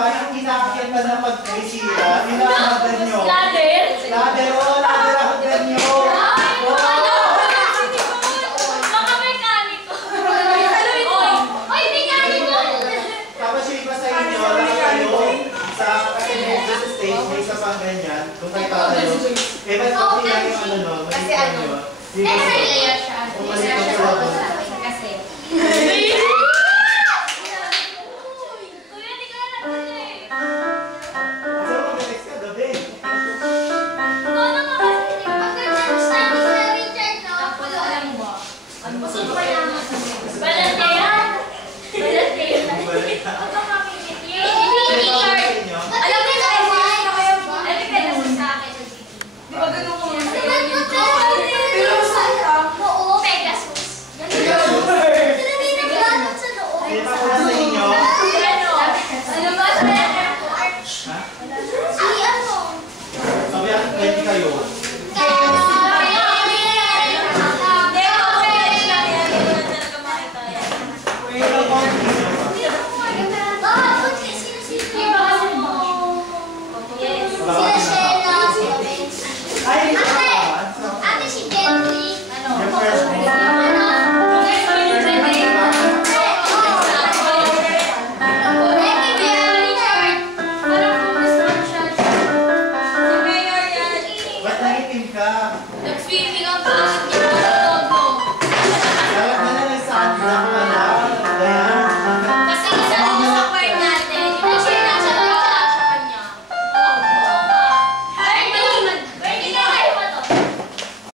Parang kinakakyan ka na pag-isira. Hinahagdan nyo. Ladder? Ladder, oo. Ladder hagdan nyo. Baka mekaniko. Oy, mekaniko! Tapos yung iba sa inyo, lang kayo sa stage, may isa pang ganyan. Kung tayo tatayo. Eh, ba't kung sila yung ano no? Kasi ano? Extra layer siya. Umalit ko sa Kasi.